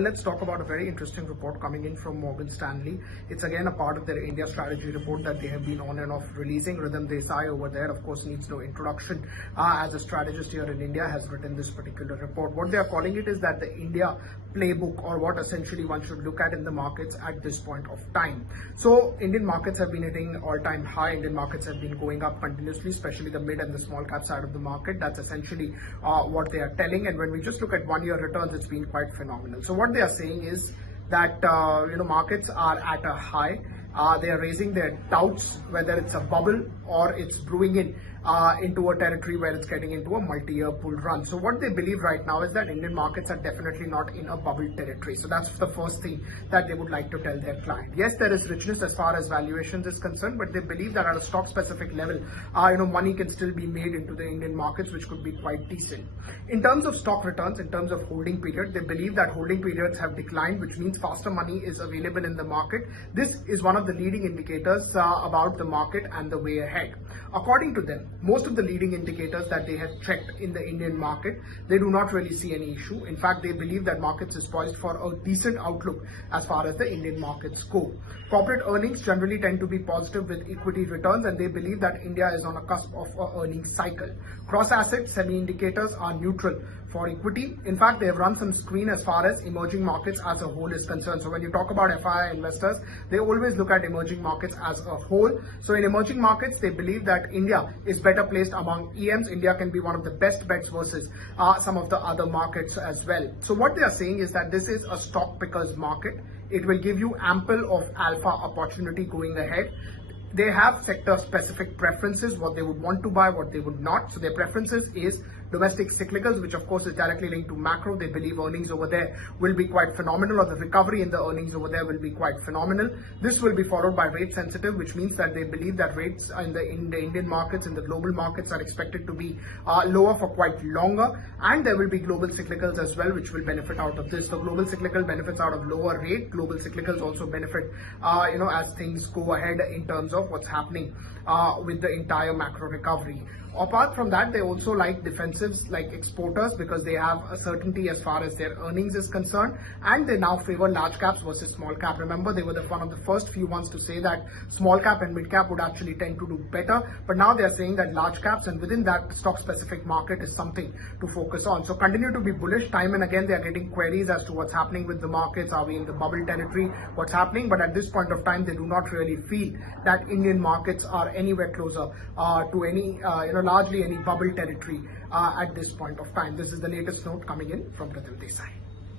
Let's talk about a very interesting report coming in from Morgan Stanley. It's again a part of their India strategy report that they have been on and off releasing. Ridham Desai over there, of course, needs no introduction. As a strategist here in India, has written this particular report. What they are calling it is that the India playbook, or what essentially one should look at in the markets at this point of time. So Indian markets have been hitting all-time high. Indian markets have been going up continuously, especially the mid and the small cap side of the market. That's essentially what they are telling. And when we just look at one-year returns, it's been quite phenomenal. So what they are saying is that markets are at a high. They are raising their doubts whether it's a bubble or it's brewing into a territory where it's getting into a multi-year bull run. So what they believe right now is that Indian markets are definitely not in a bubble territory. So that's the first thing that they would like to tell their client. Yes, there is richness as far as valuations is concerned, but they believe that at a stock specific level, money can still be made into the Indian markets, which could be quite decent. In terms of stock returns, in terms of holding period, they believe that holding periods have declined, which means faster money is available in the market. This is one of the leading indicators about the market and the way ahead. According to them, most of the leading indicators that they have checked in the Indian market, they do not really see any issue. In fact, they believe that markets is poised for a decent outlook as far as the Indian markets go. Corporate earnings generally tend to be positive with equity returns, and they believe that India is on a cusp of an earnings cycle. Cross-asset semi-indicators are neutral for equity. In fact, they have run some screen as far as emerging markets as a whole is concerned. So when you talk about FII investors, they always look at emerging markets as a whole. So in emerging markets, they believe that India is better placed among EMs. India can be one of the best bets versus some of the other markets as well. So what they are saying is that this is a stock pickers market. It will give you ample of alpha opportunity going ahead. They have sector specific preferences, what they would want to buy, what they would not. So their preferences is domestic cyclicals, which of course is directly linked to macro. They believe earnings over there will be quite phenomenal, or the recovery in the earnings over there will be quite phenomenal. This will be followed by rate sensitive, which means that they believe that rates in the Indian markets, in the global markets, are expected to be lower for quite longer. And there will be global cyclicals as well, which will benefit out of this. So global cyclical benefits out of lower rate. Global cyclicals also benefit, as things go ahead in terms of what's happening with the entire macro recovery. Apart from that, they also like defensives like exporters because they have a certainty as far as their earnings is concerned, and they now favor large caps versus small cap. Remember, they were one of the first few ones to say that small cap and mid cap would actually tend to do better, but now they are saying that large caps and within that stock specific market is something to focus on. So continue to be bullish. Time and again, they are getting queries as to what's happening with the markets. Are we in the bubble territory? What's happening? But at this point of time, they do not really feel that Indian markets are anywhere closer to any, largely any bubble territory at this point of time. This is the latest note coming in from Ridham Desai.